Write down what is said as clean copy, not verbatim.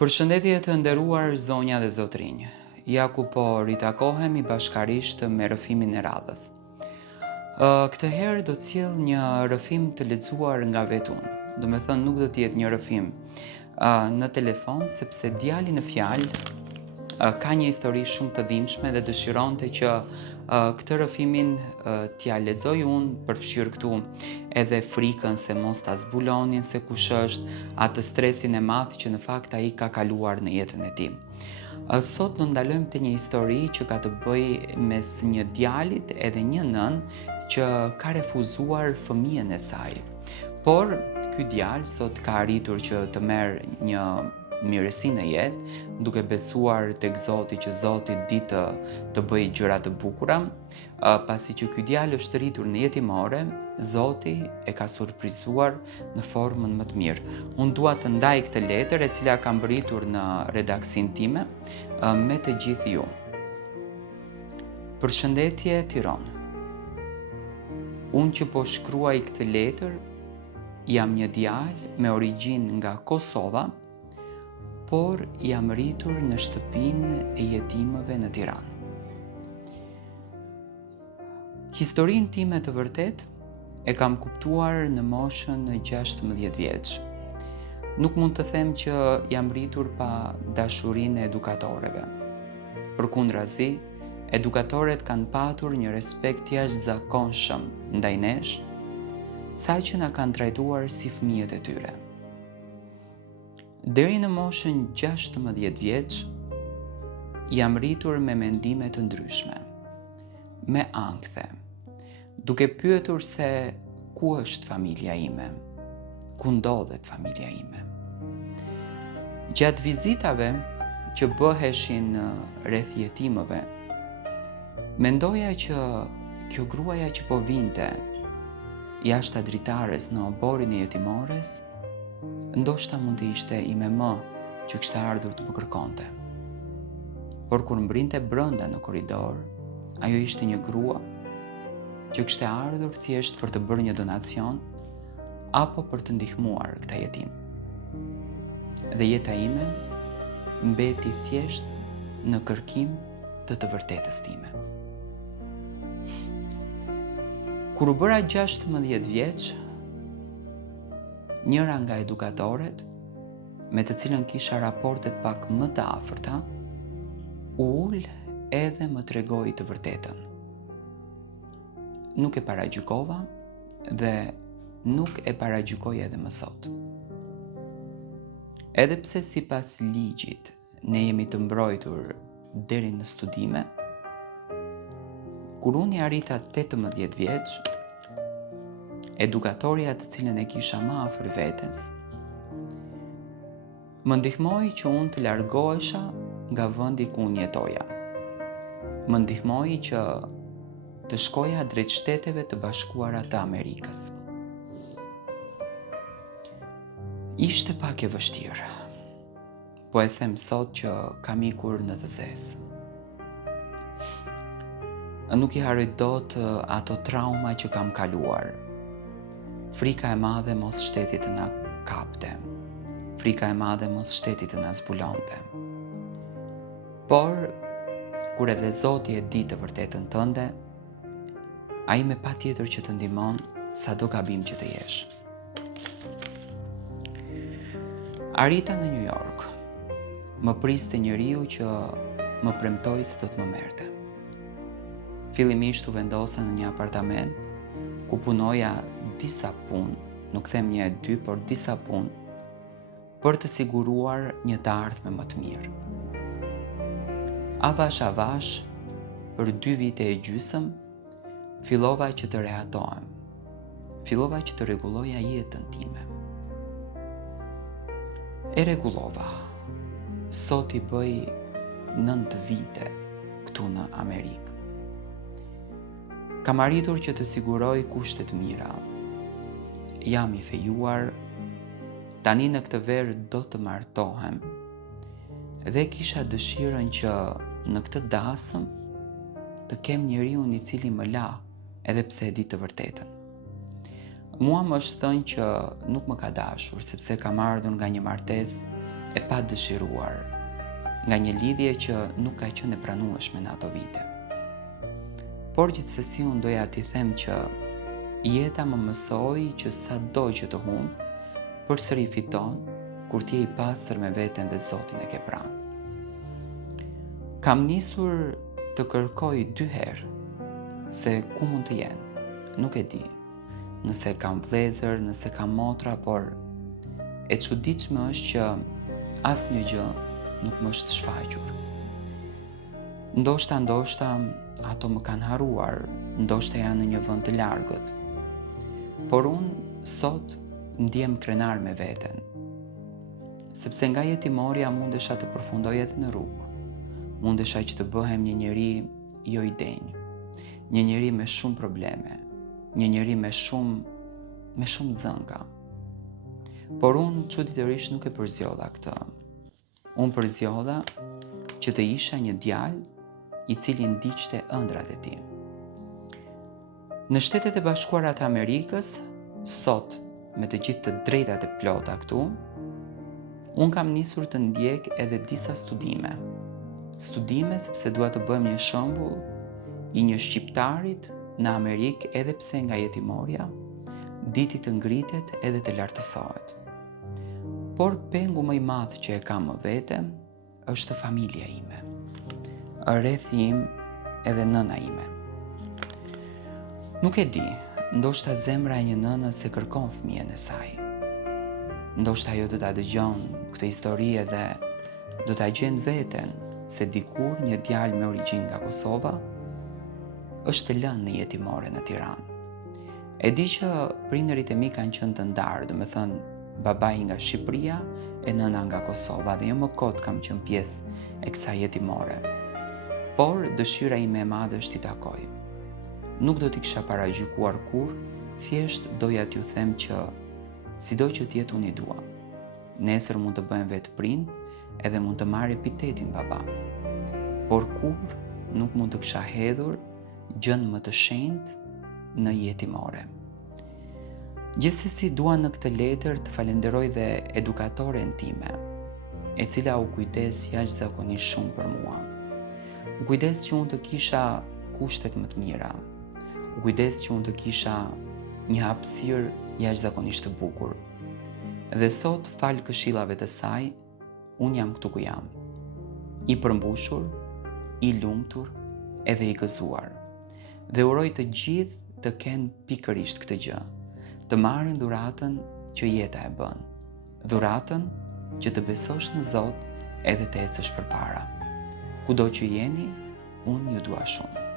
Përshëndetje të nderuar zonja dhe zotrinj. Ja ku po ritakohemi bashkarisht me rrëfimin e radhës. Këtë herë do t'sjell një rrëfim të lexuar nga vetë unë. Do me thënë nuk do t'jetë një rrëfim në telefon, sepse djali në fjalë ka një histori shumë të dhimbshme dhe dëshironte që këtë rrëfimin t'ja lexoj unë, përfshirë këtu edhe frikën se mos ta zbulonin se kush është, atë stresin e madh që në fakt ai ka kaluar në jetën e tij. Sot do ndalojmë te një histori që ka të bëjë mes një djalit edhe një nën që ka refuzuar fëmijën e saj. Por ky djalë sot ka arritur që të merr një mirësi në jetë, duke besuar tek Zoti që Zoti ditë të bëjë gjëra të bukura. Pasi që ky djalë është rritur në jetimore, Zoti e ka surprizuar në formën më të mirë. Unë dua të ndaj këtë letër e cila ka mbërritur në redaksin time me të gjithë ju. Përshëndetje Tiranë. Unë që po shkruaj këtë letër, jam një djalë me origjinë nga Kosova, por jam rritur në shtëpinë e jetimëve në Tiranë. Historinë time të vërtet e kam kuptuar në moshën 16 vjeç. Nuk mund të them që jam rritur pa dashurinë e edukatorëve. Përkundrazi, edukatorët kanë patur një respekt jashtëzakonshëm ndaj nesh, saqë na kanë trajtuar si fëmijët e tyre. Deri në moshën 16 vjeç, jam rritur me mendime të ndryshme, me ankthe, duke pyetur se ku është familja ime, ku ndodhet familja ime. Gjatë vizitave që bëheshin rreth jetimëve, mendoja që kjo gruaja që po vinte jashtë dritares në oborin e jetimores, ndoshta mund të ishte ime më që kishte ardhur të më kërkonte. Por kur mbrinte brenda në korridor, ajo ishte një grua që kishte ardhur thjesht për të bërë një donacion apo për të ndihmuar këtë jetim. Dhe jeta ime mbeti thjesht në kërkim të vërtetës time. Kur u bëra 16 vjeç, njëra nga edukatoret, me të cilën kisha raportet pak më të afërta, u ul edhe më tregoi të vërtetën. Nuk e paragjykova dhe nuk e paragjykoj edhe më sot. Edhe pse sipas ligjit ne jemi të mbrojtur deri në studime, kur unë arrita 18 vjeç, edukatorja të cilën e kisha më afër vetes, më ndihmoi që unë të largohesha nga vendi ku unë jetoja. Më ndihmoi që të shkoja drejt Shteteve të Bashkuara të Amerikës. Ishte pak e vështirë, po e them sot që kam ikur në të zezë. Nuk i harroj dot ato trauma që kam kaluar. Frika e madhe mos shteti të na kapte. Frika e madhe mos shteti të na zbulonte. Por, kur edhe Zoti e di të vërtetën tënde, ai me patjetër që të ndihmon sado gabim që të jesh. Arrita në New York. Më priste njeriu që më premtoi se do të më merrte. Fillimisht u vendosa në një apartament ku punoja disa punë, nuk them një e dy, por disa punë, për të siguruar një të ardhme më të mirë. Avash, për 2 vite e gjysmë, fillova që të rehatohem. Fillova që të rregulloja jetën time. E rregullova. Sot i bëj 9 vite këtu në Amerikë. Kam arritur që të siguroj kushtet mira. Jam i fejuar, tani në këtë verë do të martohem dhe kisha dëshirën që në këtë dasëm të kem njeriu i cili më la edhe pse e di të vërtetën. Mua më është thënë që nuk më ka dashur, sepse kam ardhur nga një martesë e pa dëshiruar, nga një lidhje që nuk ka qenë e pranueshme në ato vite. Por gjithsesi unë doja t'i them që jeta më mësoi që sado që të humb, përsëri fiton kur t'je i pastër me veten dhe Zotin e ke pranë. Kam nisur të kërkoj 2 herë se ku mund të jenë. Nuk e di nëse kam vlezër, nëse kam motra, por e çuditshme është që asnjë gjë nuk më është shfaqur. Ndoshta ato më kanë harruar, ndoshta janë në një vend të largët. Por unë sot ndjem krenar me veten, sepse nga jetimorja mundesha të përfundoj edhe në rrugë. Mundesha që të bëhem një njeri jo i denj, një njeri me shumë probleme, një njeri me shumë zënga. Por unë çuditërisht nuk e përzjodha këtë. Unë përzjodha që të isha një djalë i cili ndiqte ëndrat e tij. Në Shtetet e Bashkuara të Amerikës, sot me të gjithë të drejtat e plota këtu, unë kam nisur të ndjek edhe disa studime. Studime sepse dua të bëhem një shembull i një shqiptarit në Amerikë, edhe pse nga jetimorja, diti të ngritet edhe të lartësohet. Por pengu më i madh që e kam më vete është familja ime, rrethi im edhe nëna ime. Nuk e di, ndoshta zemra e një nënës e kërkon fëmijën e saj. Ndoshta ajo do ta dëgjon këtë histori dhe do ta gjen veten se dikur një djalë me origjinë nga Kosova është lënë në jetimore në Tiranë. E di që prindërit e mi kanë qenë të ndarë, domethënë babai nga Shqipëria e nëna nga Kosova, dhe jo më kot kam qenë pjesë e kësaj jetimore. Por dëshira ime e madhe është t'i takoj. Nuk do t'i kisha paragjykuar kurrë, thjesht doja t'ju them që sido që t'jetë unë i dua. Nesër mund të bëhem vetë prind edhe mund të marr epitetin baba. Por kurrë nuk mund të kisha hedhur gjën më të shenjtë në jetimore. Gjithsesi dua në këtë letër të falenderoj dhe edukatoren time, e cila u kujdes jashtëzakonisht shumë për mua. U kujdes që unë të kisha kushtet më të mira. U kujdes që unë të kisha një hapësirë jashtëzakonisht të bukur. Dhe sot, fal këshillave të saj, unë jam këtu ku jam. I përmbushur, i lumtur edhe i gëzuar. Dhe uroj të gjithë të kenë pikërisht këtë gjë, të marrin dhuratën që jeta e bën, dhuratën që të besosh në Zot edhe të ecësh përpara. Kudo që jeni, unë ju dua shumë.